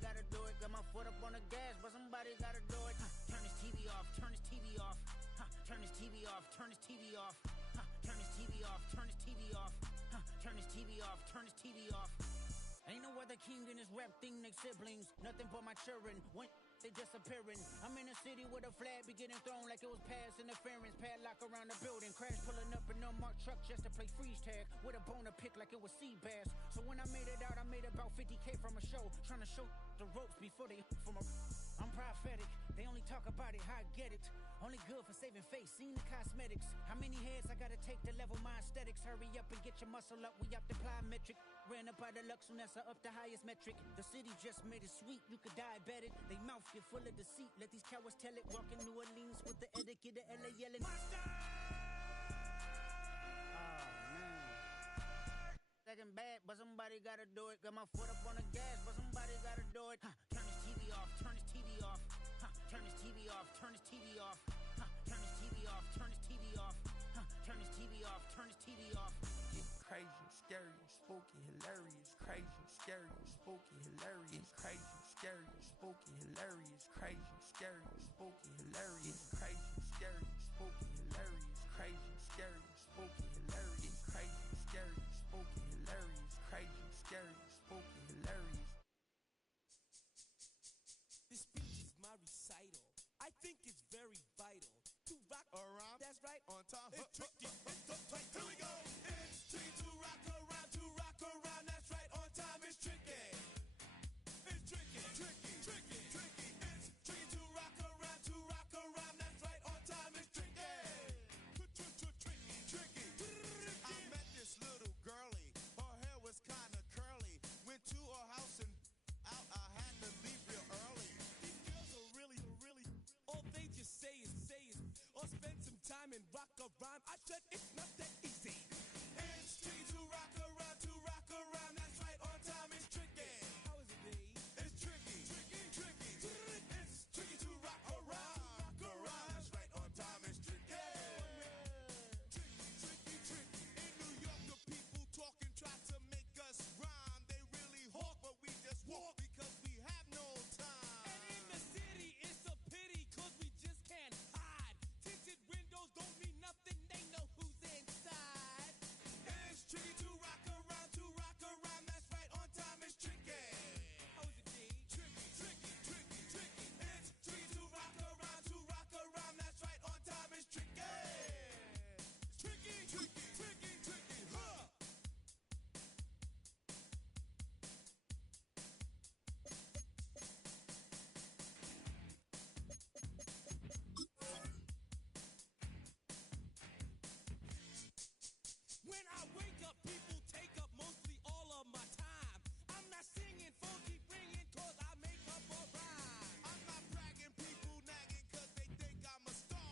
gotta do it. Got my foot up on the gas, but somebody gotta do it. Turn this TV off, turn this TV off. Turn this TV off, turn this TV off. Turn this TV off, turn this TV off. Turn this TV off, turn this TV off. Ain't no other king in this rap thing, they siblings. Nothing but my children. When they disappearing. I'm in a city with a flag be getting thrown like it was past interference. Padlock around the building. Crash pulling up an unmarked truck just to play freeze tag. With a bone to pick like it was sea bass. So when I made it out, I made about 50K from a show. Trying to show the ropes before they from a... I'm prophetic. They only talk about it, how I get it. Only good for saving face, seen the cosmetics. How many heads I gotta take to level my aesthetics? Hurry up and get your muscle up, we up the plyometric. Ran up out of luck, soon as I up the highest metric. The city just made it sweet, you could diabetic. They mouth get full of deceit, let these cowards tell it. Walk in New Orleans with the etiquette of LA yelling. Monster! Oh, man. Second bad, but somebody gotta do it. Got my foot up on the gas, but somebody gotta do it. Turn this TV off, turn this TV off. Turn this TV off, turn this TV off. Turn this TV off, turn this TV off. Turn this TV off, turn this TV off. It's crazy, scary, spooky, hilarious. Crazy, scary, spooky, hilarious. Crazy, scary, spooky, hilarious. Crazy, scary, spooky, hilarious. Crazy, scary, spooky, hilarious. Crazy, scary, spooky, hilarious. Crazy, scary, spooky, hilarious. Crazy, scary, spooky, hilarious. This speech is my recital. I think it's very vital to rock around. That's right, on time. It's tricky. It's tight. Here we go. It's tricky to rock around. To rock around. That's right, on time. It's tricky. It's tricky. Tricky. Tricky. Tricky. It's tricky to rock around. To rock around. That's right, on time. It's tricky. Tricky. Tricky. I met this little girlie. Her hair was kind of curly. Went to her house and out. I had to leave real early. These girls are really. All they just say is, or spend some time and rock a rhyme. I said it's not that easy. It's tricky to rock around, that's right, on time it's tricky. How is it, Dave? It's tricky. It's tricky to rock around, that's right, on time it's tricky. Tricky. In New York, the people talking try to make us rhyme. They really hawk, but we just walk because we have no time. And in the city, it's a pity, cause we just can't hide. Tinted windows don't mean nothing, they know who's inside. And it's tricky to rock around, that's right, on time it's tricky. How is it, D? Tricky. It's tricky to rock around, that's right, on time it's tricky. Tricky, huh? When I wake up, people take up mostly all of my time. I'm not singing, phone keep ringing, cause I make up a rhyme. I'm not bragging, people nagging, cause they think I'm a star.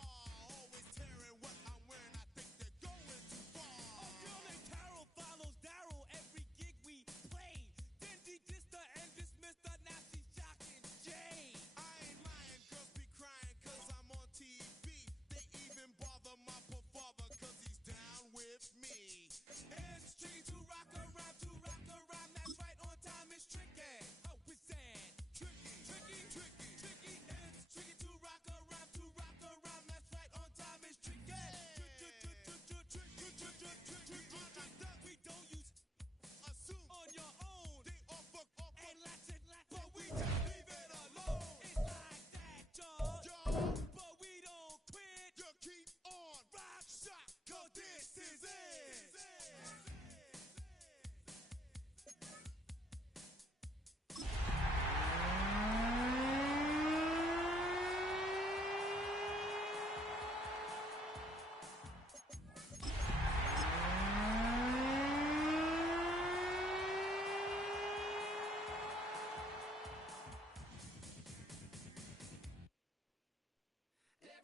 Always tearing what I'm wearing, I think they're going too far. A girl named Carol follows Daryl every gig we play. Then she dissed her and dismissed her, now she's shocking Jay. I ain't lying, girls be crying, cause I'm on TV. They even bother my poor father, cause he's down with me. It's tricky to rock around, that's right, on time it's tricky. How is that? Tricky. It's tricky to rock around, that's right, on time it's tricky. We don't use assume on your own. They all fuck up and lots, but we just leave it alone. It's like that, y'all. But we don't quit. You keep on rock, shock, cause this is it.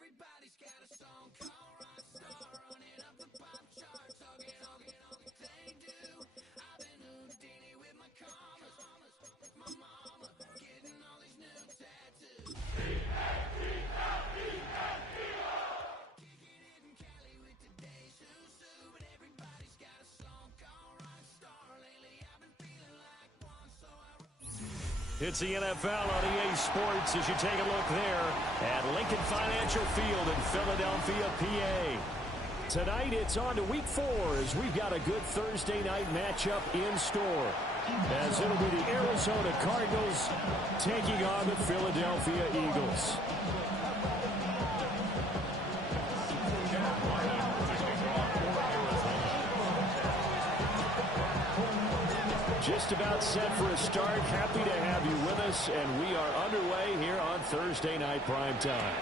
Everybody's got a song called Rockstar, running up the pop charts, talking they do. I've been Houdini with my commas, my mama getting all these new tattoos. Kicking it in Cali with today's Susu, but everybody's got a song called Rockstar. Lately I've been feeling like one, so I It's the NFL on EA Sports as you take a look there at Lincoln Financial Field in Philadelphia, PA. Tonight it's on to Week 4 as we've got a good Thursday night matchup in store. As it'll be the Arizona Cardinals taking on the Philadelphia Eagles. Just about set for a start. Happy to have you with us, and we are underway here on Thursday Night Primetime.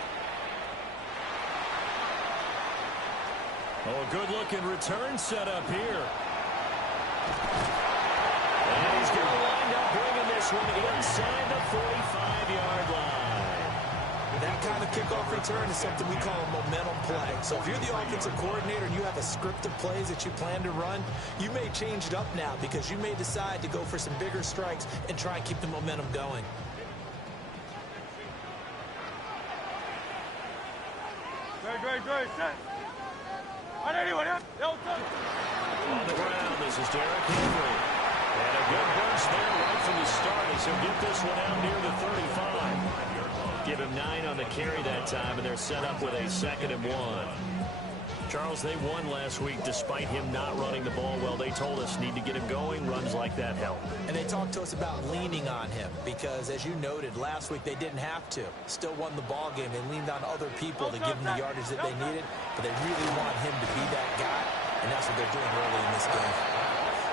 Oh, good-looking return set up here. And he's going to wind up bringing this one inside the 45-yard line. That kind of kickoff return is something we call a momentum play. So if you're the offensive coordinator and you have a script of plays that you plan to run, you may change it up now because you may decide to go for some bigger strikes and try and keep the momentum going. On the ground, this is Derrick Henry. And a good burst there right from the start as he'll get this one out near the 35. Give him 9 on the carry that time, and they're set up with a 2nd and 1. Charles, they won last week despite him not running the ball well. They told us need to get him going. Runs like that help. And they talked to us about leaning on him because, as you noted, last week they didn't have to. Still won the ball game. They leaned on other people to give them the yardage that they needed, but they really want him to be that guy, and that's what they're doing early in this game.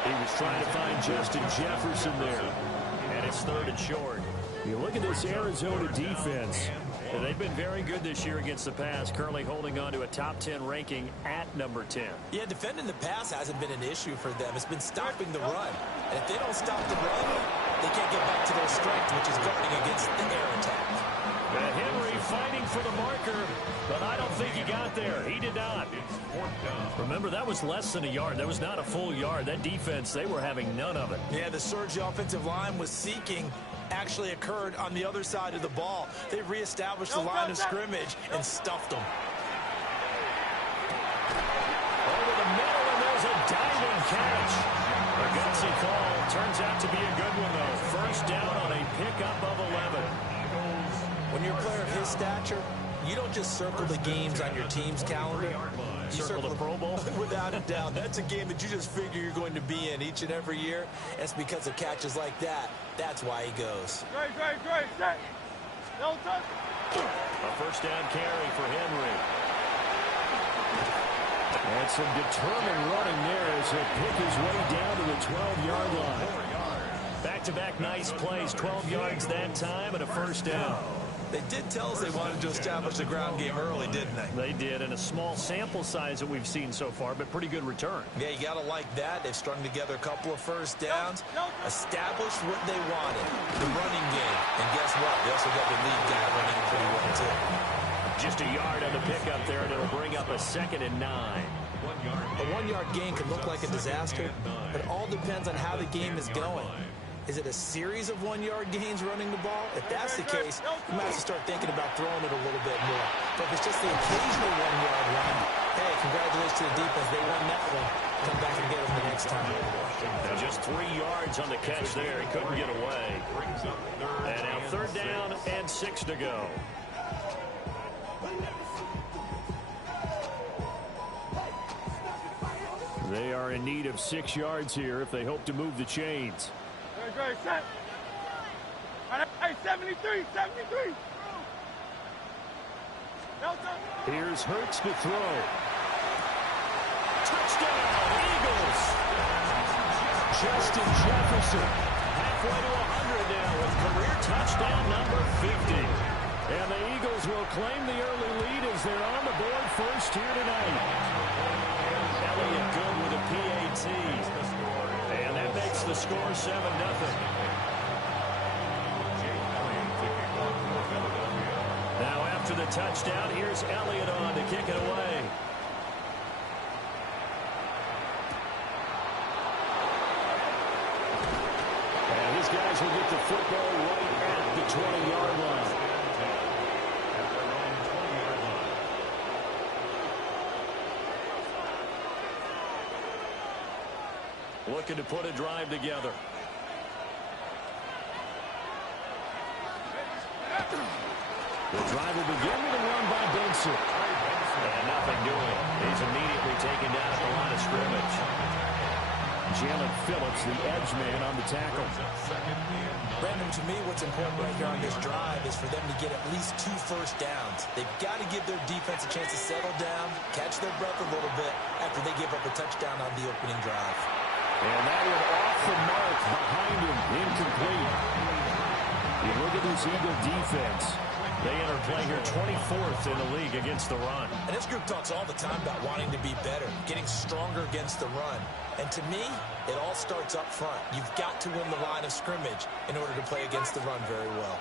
He was trying to find Justin Jefferson there, and it's 3rd and short. You look at this Arizona defense. They've been very good this year against the pass, currently holding on to a top 10 ranking at number 10. Yeah, defending the pass hasn't been an issue for them. It's been stopping the run. And if they don't stop the run, they can't get back to their strength, which is guarding against the air attack. Henry fighting for the marker, but I don't think he got there. He did not. Remember, that was less than a yard. That was not a full yard. That defense, they were having none of it. Yeah, the surge the offensive line was seeking actually occurred on the other side of the ball. They reestablished the line of scrimmage and stuffed them. Over the middle, and there's a diving catch. A gutsy call. Turns out to be a good one, though. First down on a pickup of 11. When you're a player of his stature, you don't just circle the games on your team's calendar. You circle the Pro Bowl? Without a doubt. That's a game that you just figure you're going to be in each and every year. And it's because of catches like that. That's why he goes. A first down carry for Henry. And some determined running there as he'll pick his way down to the 12-yard line. Back-to-back nice plays, 12 yards that time and a first down. They did tell us they wanted to establish the ground game early, didn't they? They did, and a small sample size that we've seen so far, but pretty good return. Yeah, you got to like that. They've strung together a couple of first downs, established what they wanted, the running game. And guess what? They also got the lead guy running pretty well, too. Just a yard on the pickup there, and it'll bring up a 2nd and 9. A 1-yard gain can look like a disaster, but it all depends on how the game is going. Is it a series of 1-yard gains running the ball? If that's the case, you might have to start thinking about throwing it a little bit more. But if it's just the occasional 1-yard run, hey, congratulations to the defense. They won that one. Come back and get them the next time. Now just 3 yards on the catch there. He couldn't get away. And now 3rd down and 6 to go. They are in need of 6 yards here if they hope to move the chains. Hey, 73. Here's Hurts to throw. Touchdown, Eagles! Justin Jefferson, halfway to 100 now with career touchdown number 50. And the Eagles will claim the early lead as they're on the board first here tonight. Elliott good with a PAT. And that makes the score 7-0. Now after the touchdown, here's Elliott on to kick it away. And these guys will get the football right at the 20-yard line. Looking to put a drive together. The drive will begin with a run by Benson. And nothing doing. He's immediately taken down at the line of scrimmage. Jalen Phillips, the edge man on the tackle. Brandon, to me, what's important right here on this drive is for them to get at least 2 first downs. They've got to give their defense a chance to settle down, catch their breath a little bit after they give up a touchdown on the opening drive. And that one off the mark behind him, incomplete. You look at this Eagle defense. They enter play here 24th in the league against the run. And this group talks all the time about wanting to be better, getting stronger against the run. And to me, it all starts up front. You've got to win the line of scrimmage in order to play against the run very well.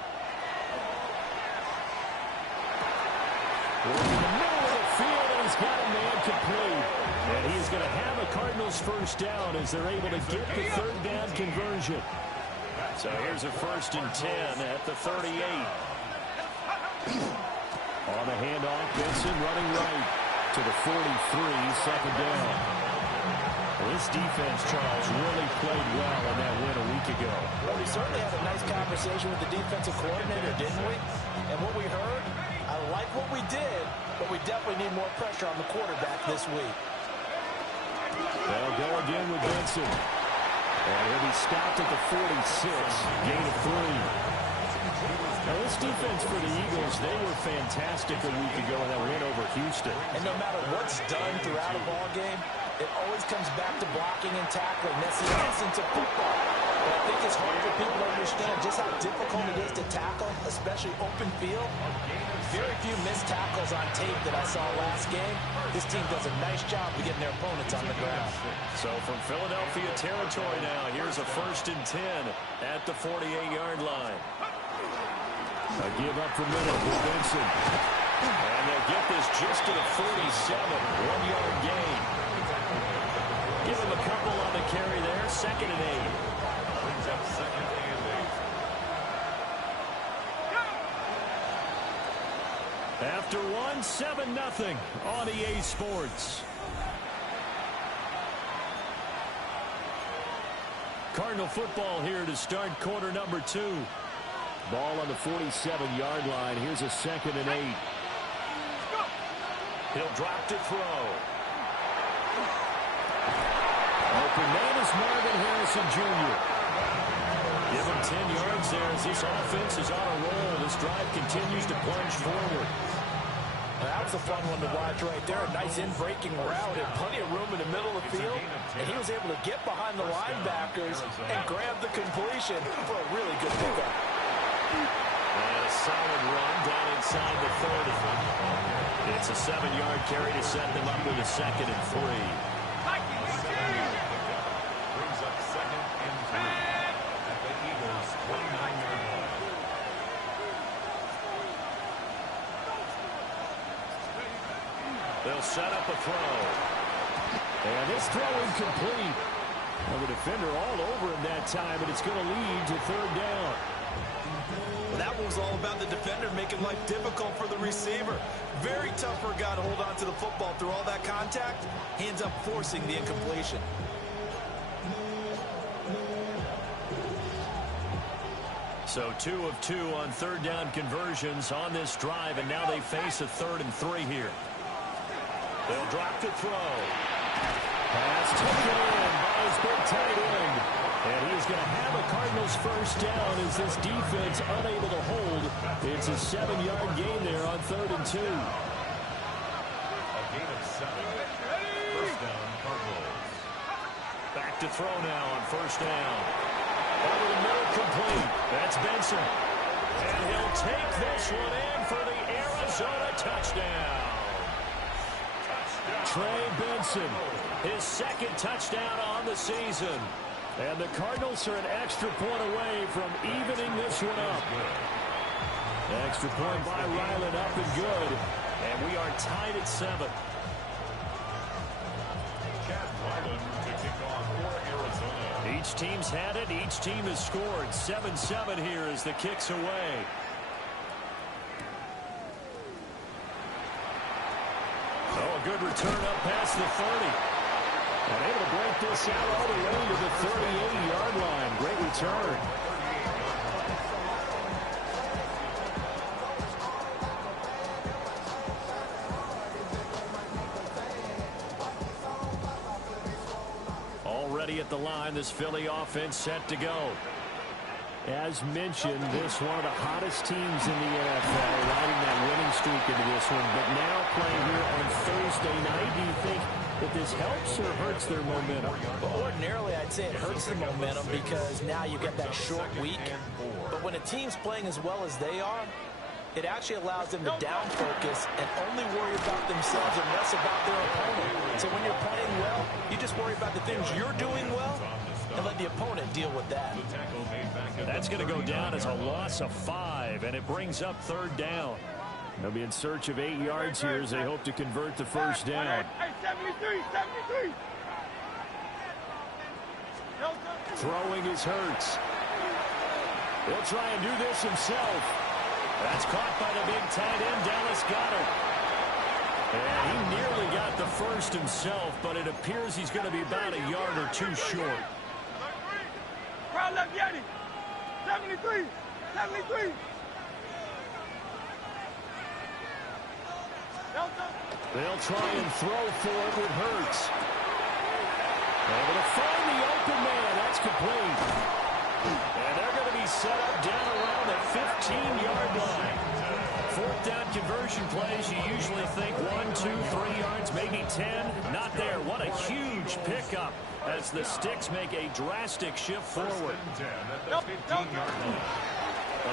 In the middle of the field, and he's got a man complete. And he's going to have a Cardinals first down as they're able to get the third down conversion. So here's a 1st and 10 at the 38. On the handoff, Benson running right to the 43, 2nd down. Well, this defense, Charles, really played well in that win a week ago. Well, we certainly had a nice conversation with the defensive coordinator, didn't we? And what we heard, I like what we did, but we definitely need more pressure on the quarterback this week. They'll go again with Benson. And he'll be stopped at the 46, gain of 3. Now, this defense for the Eagles, they were fantastic a week ago in that win over Houston. And no matter what's done throughout a ball game, it always comes back to blocking and tackling. That's the essence of football. But I think it's hard for people to understand just how difficult it is to tackle, especially open field. Very few missed tackles on tape that I saw last game. This team does a nice job of getting their opponents on the ground. So from Philadelphia territory now, here's a 1st and 10 at the 48-yard line. A give up for middle with Benson. And they'll get this just to the 47, 1-yard gain. Give him a couple on the carry there, 2nd and 8. Brings up 2nd and 8. After one, 7-0 on EA Sports. Cardinal football here to start quarter number 2. Ball on the 47-yard line. Here's a 2nd and 8. He'll drop to throw. Open man is Marvin Harrison Jr. Give him 10 yards there as this offense is on a roll. This drive continues to plunge forward. Now, that was a fun one to watch right there. A nice in-breaking route and plenty of room in the middle of the field. And he was able to get behind the linebackers and grab the completion for a really good pickup. And a solid run down inside the 30. It's a 7-yard carry to set them up with a 2nd and 3. Brings up 2nd and 3 at the Eagles' 29-yard line. They'll set up a throw. And this throw incomplete. Well, the defender all over him that time, and it's going to lead to 3rd down. Well, that one was all about the defender making life difficult for the receiver. Very tough for a guy to hold on to the football through all that contact. He ends up forcing the incompletion. So 2 of 2 on 3rd down conversions on this drive, and now they face a 3rd and 3 here. They'll drop to throw. Pass taken in by his big tight end. And he is going to have a Cardinals first down as this defense unable to hold. It's a 7-yard gain there on 3rd and 2. A gain of 7. First down, Cardinals. Back to throw now on 1st down. Over the middle, complete. That's Benson. And he'll take this one in for the Arizona touchdown. Trey Benson, his 2nd touchdown on the season. And the Cardinals are an extra point away from evening this one up. Extra point by Ryland, up and good. And we are tied at 7. Chad Ryland to kick off for Arizona. Each team's had it. Each team has scored. 7-7 here as the kick's away. Oh, a good return up past the 30. And able to break this out all the way to the 38-yard line. Great return. at the line. This Philly offense set to go. As mentioned, this one of the hottest teams in the NFL, riding that winning streak into this one. But now playing here on Thursday night, do you think that this helps or hurts their momentum? Well, ordinarily, I'd say it hurts the momentum because now you get that short week. But when a team's playing as well as they are, it actually allows them to down focus and only worry about themselves and less about their opponent. So when you're playing well, you just worry about the things you're doing well and let the opponent deal with that. That's going to go down as a loss of 5, and it brings up 3rd down. They'll be in search of 8 yards here as they hope to convert the first down. Hey, 73, 73. Throwing is Hurts. He'll try and do this himself. That's caught by the big tight end, Dallas Goedert. And he nearly got the first himself, but it appears he's going to be about a yard or 2 short. Crowd left Yeti. 73, 73. They'll try and throw for it with Hurts. Able to find the open man. That's complete. And they're going to be set up down around the 15-yard line. 4th down conversion plays, you usually think 1, 2, 3 yards, maybe 10. Not there. What a huge pickup as the Sticks make a drastic shift forward. The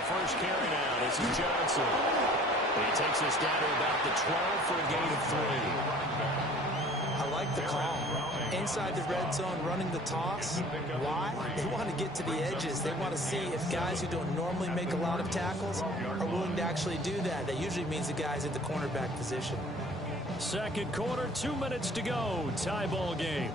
first carry down is Johnson. He takes us down to about the 12 for a gain of 3. I like the call. Inside the red zone, running the toss. Why? They want to get to the edges. They want to see if guys who don't normally make a lot of tackles are willing to actually do that. That usually means the guys at the cornerback position. Second quarter, 2 minutes to go. Tie ball game.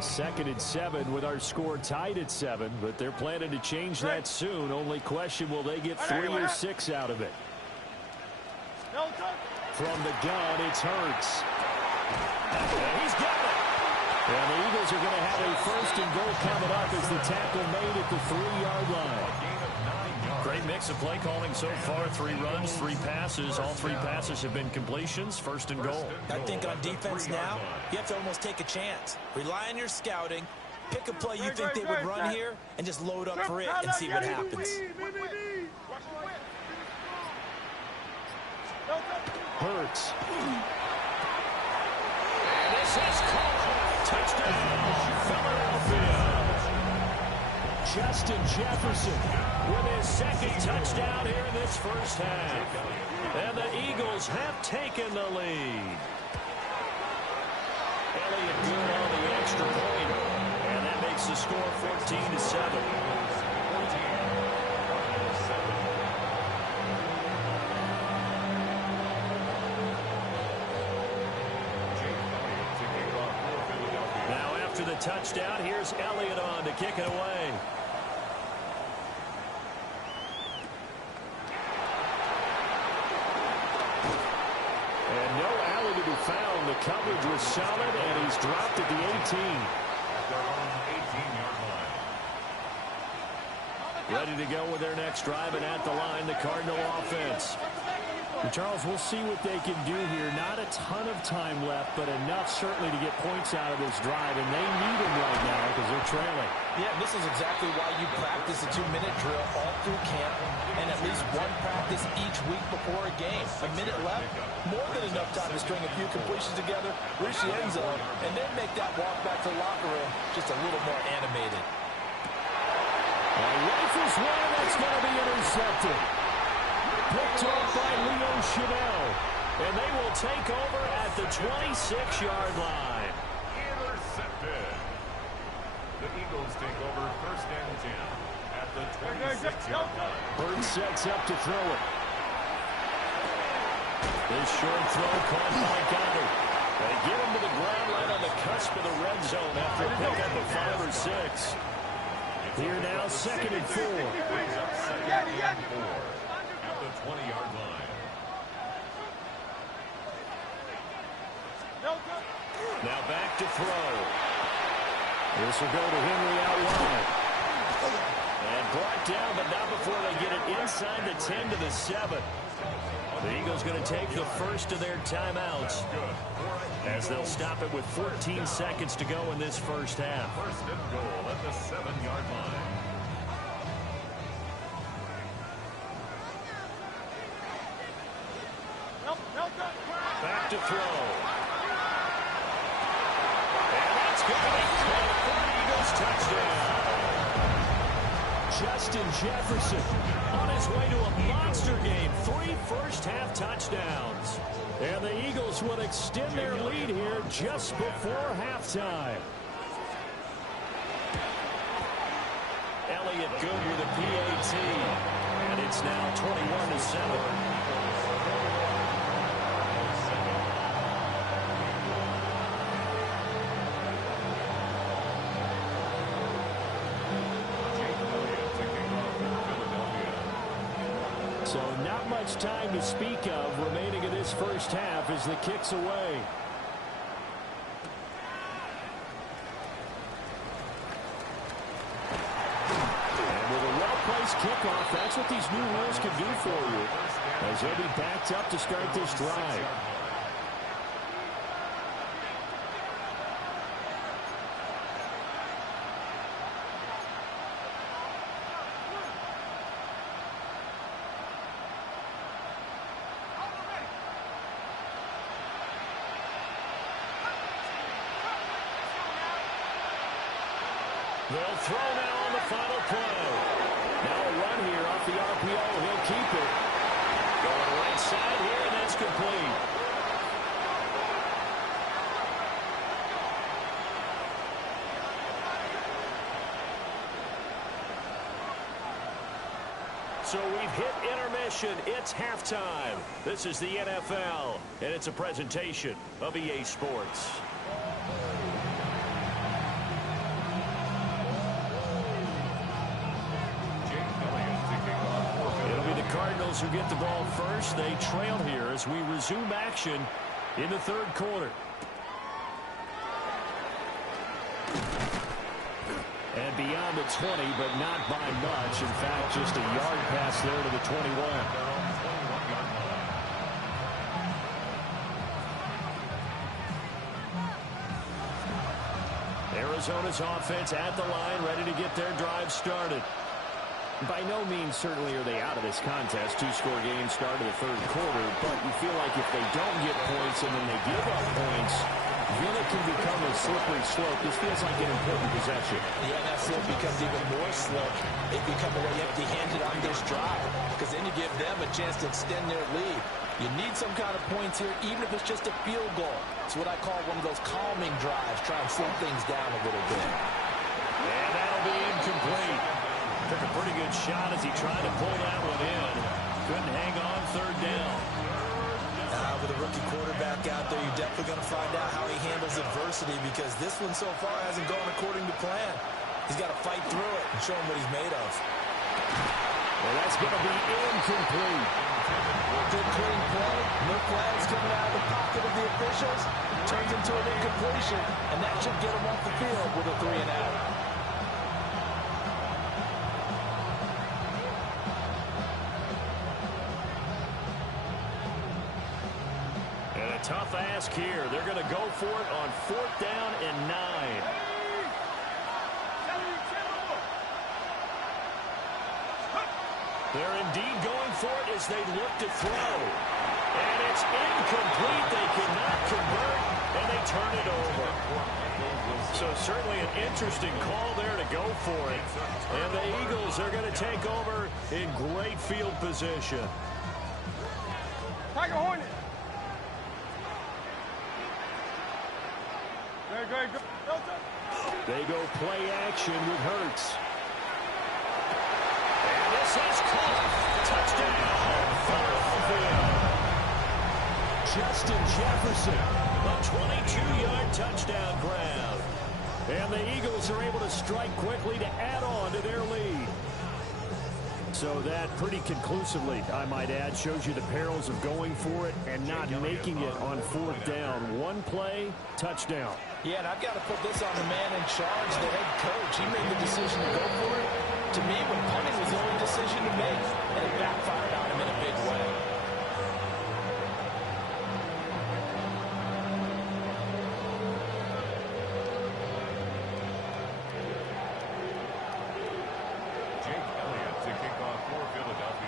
Second and 7 with our score tied at 7, but they're planning to change that soon. Only question, will they get 3 or 6 out of it? From the gun, it's Hurts. And he's got it. And the Eagles are going to have a 1st and goal coming up as the tackle made at the 3-yard line. Great mix of play calling so far. 3 runs, 3 passes. All 3 passes have been completions. 1st and goal. I think on defense now, you have to almost take a chance. Rely on your scouting. Pick a play you think they would run here and just load up for it and see what happens. Hurts. And this is caught. Touchdown, Philadelphia. Justin Jefferson with his 2nd touchdown here in this first half. And the Eagles have taken the lead. Elliott good on the extra point. And that makes the score 14-7. The touchdown. Here's Elliott on to kick it away. And no alley to be found. The coverage was solid, and he's dropped at the 18. Ready to go with their next drive, and at the line, the Cardinal offense. And Charles, we'll see what they can do here. Not a ton of time left, but enough certainly to get points out of this drive, and they need them right now because they're trailing. Yeah, this is exactly why you practice a 2-minute drill all through camp and at least 1 practice each week before a game. A minute left, more than enough time to string a few completions together, reach the end zone, and then make that walk back to the locker room just a little more animated. Rifles one, that's going to be intercepted. Picked off by Leo Chanel. And they will take over at the 26-yard line. Intercepted. The Eagles take over 1st and 10 at the 26-yard line. Bird sets up to throw it. This short throw caught by Goddard. They get him to the ground right on the cusp of the red zone after a pickup of 5 or 6. Here now, 2nd and 4. Second and 4 at the 20-yard line. Now back to throw. This will go to Henry out wide. And brought down, but not before they get it inside. inside the 10 to the 7. The Eagles going to take the first of their timeouts as they'll stop it with 14 seconds to go in this first half. First and goal at the 7-yard line. Back to throw. And that's going to be caught for an Eagles touchdown. Justin Jefferson on his way to a monster game. 3 first-half touchdowns. And the Eagles will extend their lead here just before halftime. Elliott good with a PAT. And it's now 21-7. So not much time to speak of remaining in this first half as the kick's away. And with a well-placed kickoff, that's what these new rules can do for you, as they'll be backed up to start this drive. They'll throw now on the final play. Now a run here off the RPO. He'll keep it. Going right side here, and that's complete. So we've hit intermission. It's halftime. This is the NFL, and it's a presentation of EA Sports. Cardinals who get the ball first. They trail here as we resume action in the third quarter. And beyond the 20, but not by much. In fact, just a yard pass there to the 21. Arizona's offense at the line, ready to get their drive started. By no means certainly are they out of this contest. 2-score game start of the third quarter, but you feel like if they don't get points and then they give up points, then it can become a slippery slope. This feels like an important possession. Yeah, that slope becomes even more slow. They become a way empty-handed on this drive because then you give them a chance to extend their lead. You need some kind of points here, even if it's just a field goal. It's what I call one of those calming drives. Try and slow things down a little bit. And that'll be incomplete. Took a pretty good shot as he tried to pull that one in. Couldn't hang on third down. With a rookie quarterback out there, you're definitely going to find out how he handles adversity because this one so far hasn't gone according to plan. He's got to fight through it and show him what he's made of. Well, that's going to be incomplete. Good clean play. No flags coming out of the pocket of the officials. Turns into an incompletion, and that should get him off the field with a 3-and-out. Tough ask here. They're going to go for it on 4th down and 9. They're indeed going for it as they look to throw. And it's incomplete. They cannot convert, and they turn it over. So certainly an interesting call there to go for it. And the Eagles are going to take over in great field position. Tiger Hornet. They go play action with Hurts. And this is caught. Touchdown, Philadelphia. Justin Jefferson, a 22-yard touchdown grab. And the Eagles are able to strike quickly to add on to their lead. So that pretty conclusively, I might add, shows you the perils of going for it and not making it on 4th down. One play, touchdown. Yeah, and I've got to put this on the man in charge, the head coach. He made the decision to go for it. To me, when punting was the only decision to make, and it backfired on him in a big way.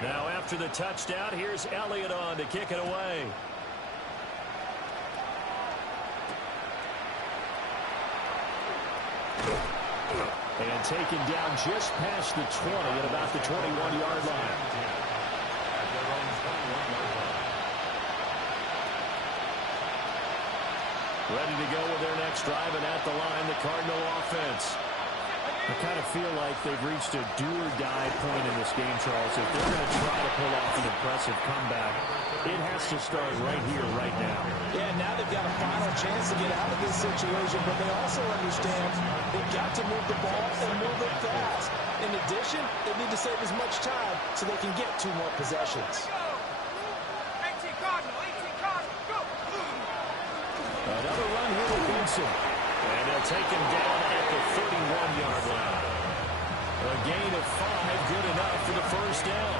Now after the touchdown, here's Elliott on to kick it away. And taken down just past the 20 at about the 21-yard line. Ready to go with their next drive, and at the line, the Cardinal offense. I kind of feel like they've reached a do-or-die point in this game, Charles. If they're going to try to pull off an impressive comeback, it has to start right here, right now. Yeah, now they've got a final chance to get out of this situation, but they also understand they've got to move the ball and move it fast. In addition, they need to save as much time so they can get 2 more possessions. Another run here with Benson. And they'll take him down at the 31-yard line. A gain of 5, good enough for the first down.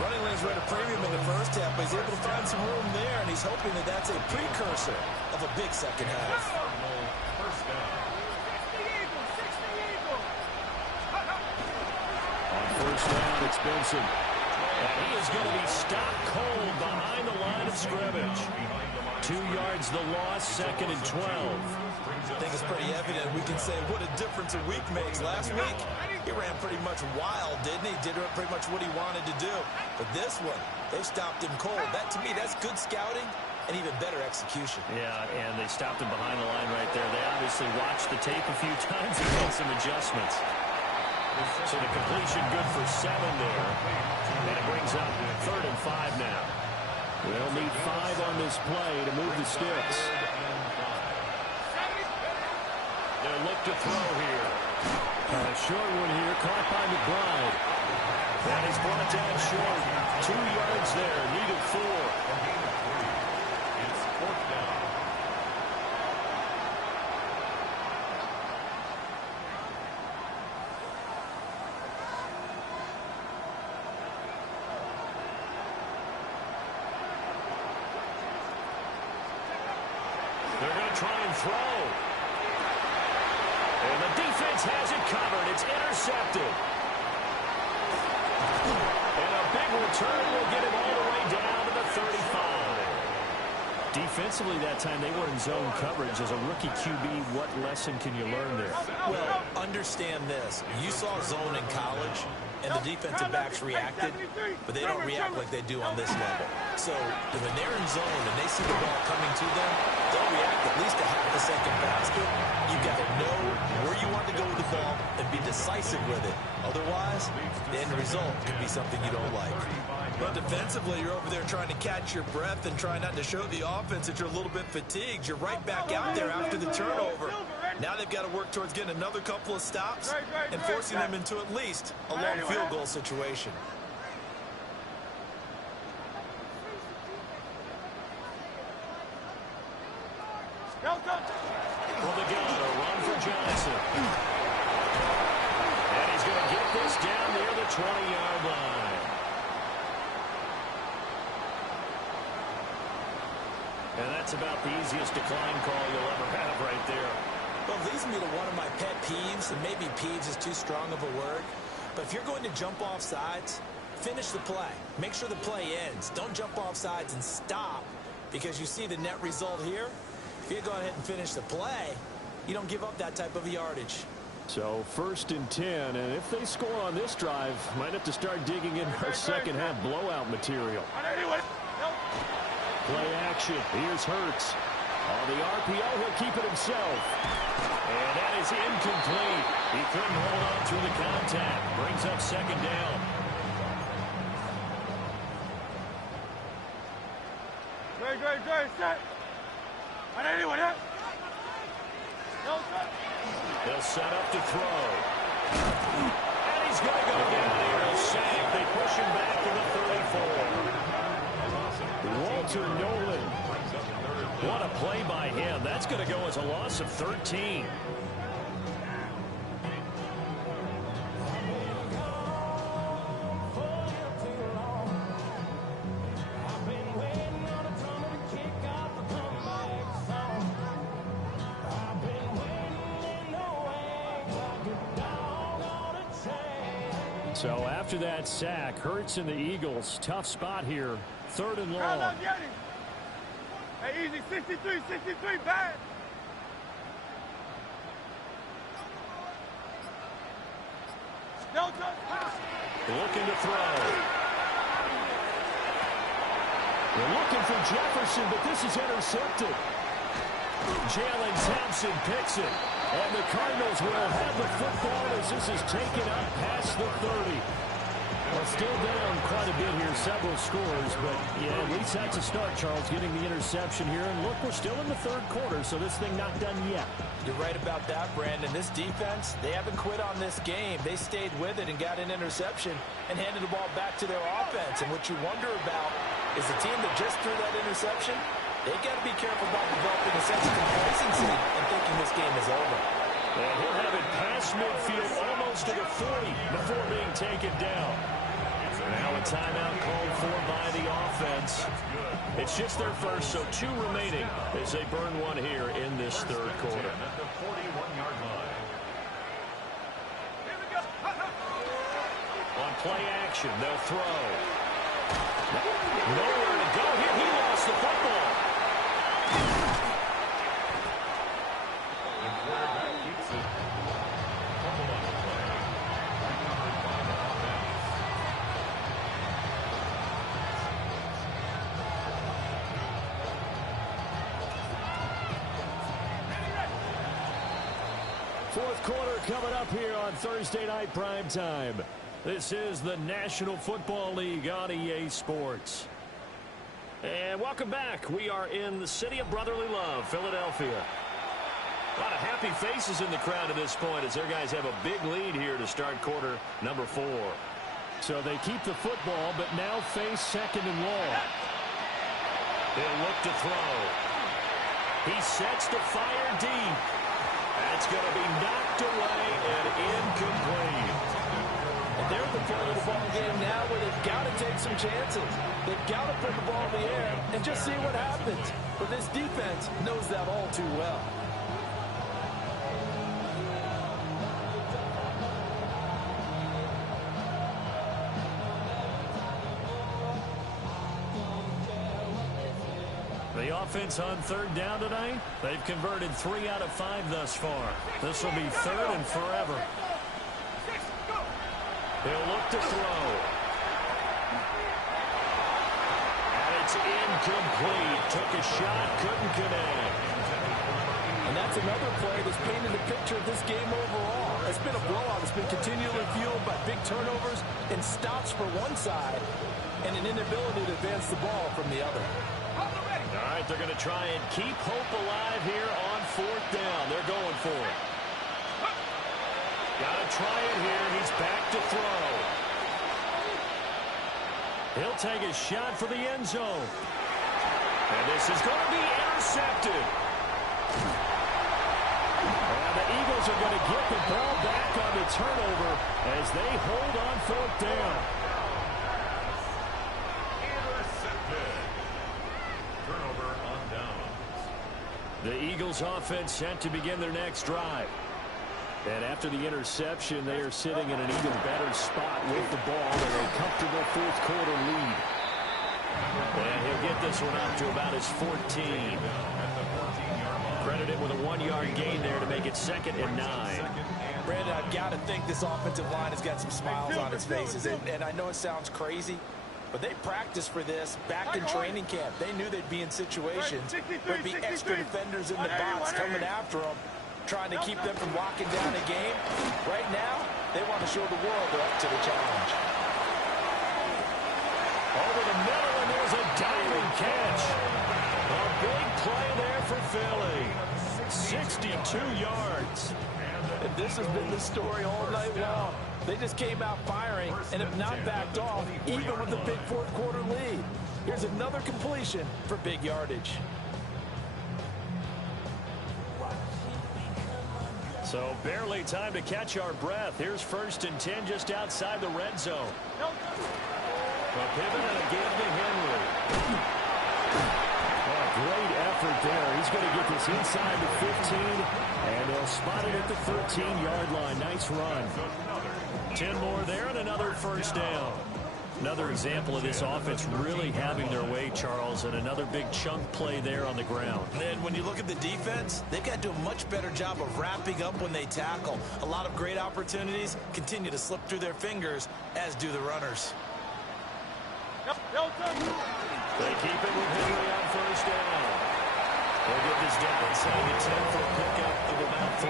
Running lanes were at a premium in the first half, but he's able to find some room there, and he's hoping that that's a precursor of a big second half. First down. On first down, it's Benson. And he is going to be stopped cold behind the line of scrimmage. 2 yards the loss, 2nd and 12. I think it's pretty evident. We can say what a difference a week makes. Last week, he ran pretty much wild, didn't he? Did pretty much what he wanted to do. But this one, they stopped him cold. That, to me, that's good scouting and even better execution. Yeah, and they stopped him behind the line right there. They obviously watched the tape a few times and made some adjustments. So the completion good for 7 there. And it brings up 3rd and 5 now. They'll need 5 on this play to move the sticks. They'll look to throw here. A short one here, caught by McBride. That is brought down short. 2 yards there, needed 4. It's 4th down. They're going to try and throw. And the defense has it covered. It's intercepted. And a big return will get him all the way down to the 35. Defensively that time, they were in zone coverage. As a rookie QB, what lesson can you learn there? Well, understand this. You saw zone in college, and the defensive backs reacted, but they don't react like they do on this level. So when they're in zone and they see the ball coming to them, they'll react at least a half a second faster. You've got to know where you want to go with the ball and be decisive with it. Otherwise, the end result could be something you don't like. But defensively, you're over there trying to catch your breath and try not to show the offense that you're a little bit fatigued. You're right back out there after the turnover. Now they've got to work towards getting another couple of stops and forcing them into at least a long field goal situation. Well, they got a run for Johnson. And he's going to get this down near the 20-yard line. And that's about the easiest decline call you'll ever have right there. Well, it leads me to one of my pet peeves, and maybe peeves is too strong of a word, but if you're going to jump off sides, finish the play. Make sure the play ends. Don't jump off sides and stop, because you see the net result here. If you go ahead and finish the play, you don't give up that type of yardage. So 1st and 10, and if they score on this drive, might have to start digging in our second half blowout material. Play action. Here's Hurts. On the RPO, he'll keep it himself. And that is incomplete. He couldn't hold on through the contact. Brings up 2nd down. Great, set. They'll set up to throw. And he's going to go down here. A sack. They push him back to the 34. Walter Nolan. What a play by him. That's going to go as a loss of 13. So after that sack, Hurts and the Eagles, tough spot here. 3rd and long. Hey, easy, 63, bad. Looking to throw. They're looking for Jefferson, but this is intercepted. Jalen Thompson picks it. And the Cardinals will have the football as this is taken up past the 30. Well, still down quite a bit here, several scores, but yeah, at least that's a start, Charles, getting the interception here. And look, we're still in the 3rd quarter, so this thing not done yet. You're right about that, Brandon. This defense, they haven't quit on this game. They stayed with it and got an interception and handed the ball back to their offense. And what you wonder about is the team that just threw that interception, they've got to be careful about developing a sense of complacency and thinking this game is over. And he'll have it past midfield almost to the 40 before being taken down. Now a timeout called for by the offense. It's just their first, so 2 remaining as they burn one here in this 3rd quarter. At the 41-yard line. On play action, they'll throw. Nowhere to go here. He lost the football. The quarterback keeps it. Fumble on the play. Recovered by the offense. Fourth quarter coming up here on Thursday Night Prime Time. This is the National Football League on EA Sports. And welcome back. We are in the city of brotherly love, Philadelphia. A lot of happy faces in the crowd at this point as their guys have a big lead here to start quarter number 4. So they keep the football, but now face 2nd and long. They'll look to throw. He sets to fire deep. That's going to be knocked away and incomplete. And they're at the point of the ball game now where they've got to take some chances. They've got to put the ball in the air and just see what happens. But this defense knows that all too well. The offense on 3rd down tonight, they've converted 3 out of 5 thus far. This will be 3rd and forever. He'll look to throw. And it's incomplete. Took a shot, couldn't connect. And that's another play that's painted a picture of this game overall. It's been a blowout. It's been continually fueled by big turnovers and stops for one side and an inability to advance the ball from the other. All right, they're going to try and keep hope alive here on 4th down. They're going for it. Got to try it here. He's back to throw. He'll take a shot for the end zone. And this is going to be intercepted. And the Eagles are going to get the ball back on the turnover as they hold on 4th down. Turnover on downs. The Eagles offense set to begin their next drive. And after the interception, they are sitting in an even better spot with the ball in a comfortable 4th quarter lead. And he'll get this one up to about his 14. Credited with a 1-yard gain there to make it 2nd and 9. Brandon, I've got to think this offensive line has got some smiles on its faces. And I know it sounds crazy, but they practiced for this back in training camp. They knew they'd be in situations where there'd be extra defenders in the box coming after them, trying to keep them from locking down a game. Right now, they want to show the world they're up to the challenge. Over the middle, and there's a diving catch. A big play there for Philly. 62 yards. And this has been the story all night long. They just came out firing and have not backed off, even with the big 4th quarter lead. Here's another completion for big yardage. So barely time to catch our breath. Here's 1st and 10 just outside the red zone. A pivot and a give to Henry. Great effort there. He's going to get this inside the 15, and they'll spot it at the 13-yard line. Nice run. 10 more there and another first down. Another example of this offense really having their way, Charles, and another big chunk play there on the ground. And when you look at the defense, they've got to do a much better job of wrapping up when they tackle. A lot of great opportunities continue to slip through their fingers, as do the runners. They keep it with Henry on first down. They'll get this down inside the 10 for a pickup of about 3.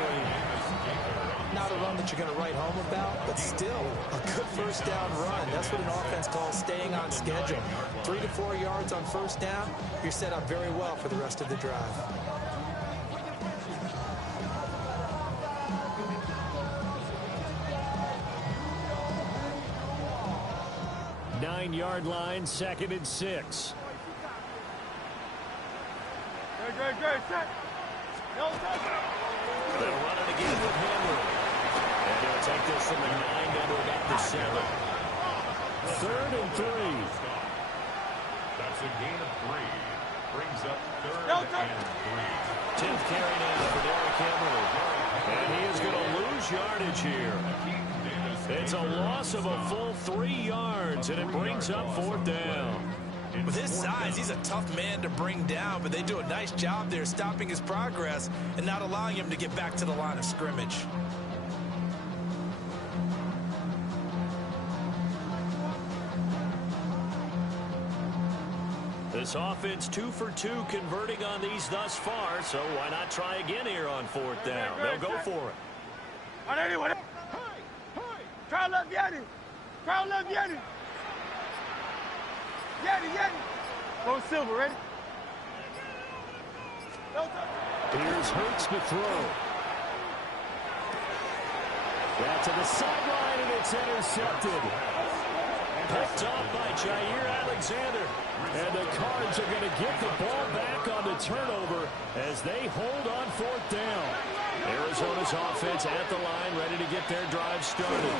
Not a run that you're going to write home about, but still a good first down run. That's what an offense calls staying on schedule. 3 to 4 yards on first down, you're set up very well for the rest of the drive. Nine-yard line, 2nd and 6. They'll run it again with Henry. And they'll take this from the 9 down to about the 7. 3rd and 3. That's a gain of 3. Brings up 3rd and 3. 10th carry now for Derrick Henry. And he is going to lose yardage here. It's a loss of a full 3 yards, and it brings up 4th down. With his size, he's a tough man to bring down, but they do a nice job there stopping his progress and not allowing him to get back to the line of scrimmage. This offense 2 for 2 converting on these thus far, so why not try again here on 4th down? They'll go for it. Try left Yanni. Try left Yanni. Yanni. Go Silver, ready? Here's Hurts to throw. Back to the sideline, and it's intercepted. Picked off by Jair Alexander. And the Cards are going to get the ball back on the turnover as they hold on 4th down. Arizona's offense at the line, ready to get their drive started.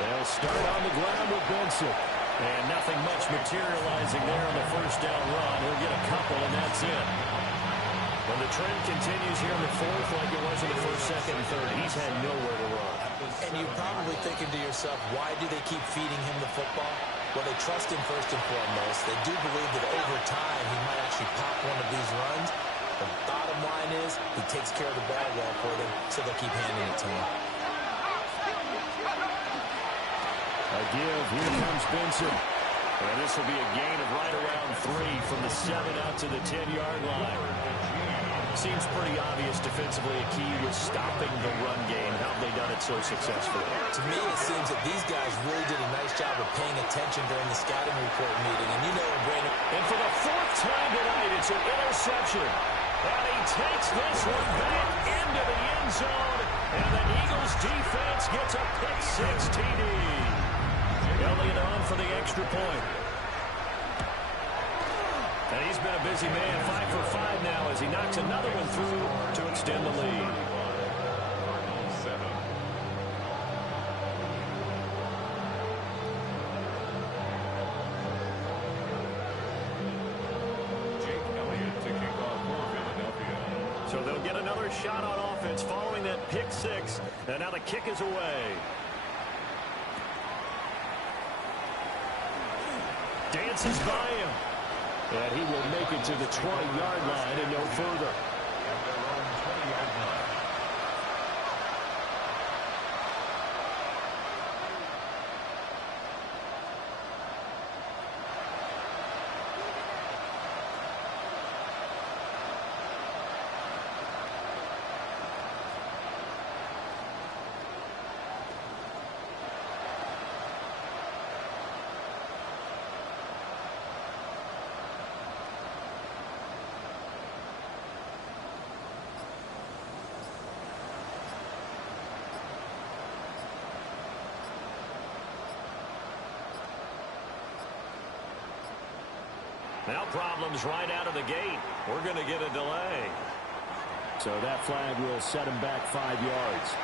They'll start on the ground with Benson. And nothing much materializing there on the first down run. He'll get a couple, and that's it. When the trend continues here in the 4th like it was in the 1st, 2nd, and 3rd, he's had nowhere to run. And you're probably thinking to yourself, why do they keep feeding him the football? Well, they trust him first and foremost. They do believe that over time he might actually pop one of these runs. The bottom line is he takes care of the ball well for them, so they'll keep handing it to him. A give. Here comes Benson. And this will be a gain of right around 3 from the 7 out to the 10-yard line. Seems pretty obvious defensively a key was stopping the run game. How have they done it so successfully? To me, it seems that these guys really did a nice job of paying attention during the scouting report meeting. And you know, Brandon. And for the 4th time tonight, it's an interception. And he takes this one back into the end zone. And the Eagles defense gets a pick-6 TD. Elliott on for the extra point. And he's been a busy man, 5 for 5 now as he knocks another one through to extend the lead. Jake Elliott to kick off for Philadelphia. So they'll get another shot on offense following that pick-6. And now the kick is away. Dances by him. And he will make it to the 20-yard line and no further. At their own 20-yard line. Now problems right out of the gate. We're going to get a delay. So that flag will set him back 5 yards.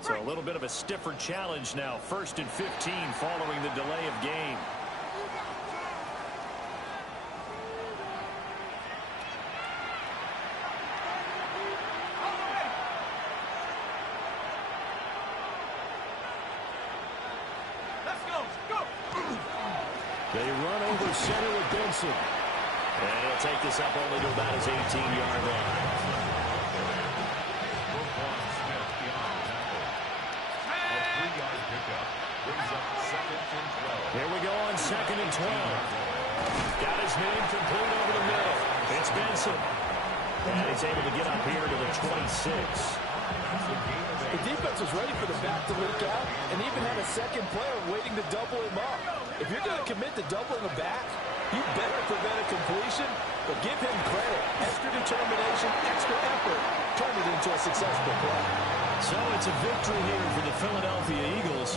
So a little bit of a stiffer challenge now. 1st and 15 following the delay of game. They run over center with Benson. And he'll take this up only to about his 18-yard line. Here we go on 2nd and 12. Got his name complete over the middle. It's Benson. And he's able to get up here to the 26. The defense was ready for the back to leak out and even had a second player waiting to double him up. If you're going to commit to doubling the back, you better prevent a completion, but give him credit. Extra determination, extra effort. Turn it into a successful play. So it's a victory here for the Philadelphia Eagles.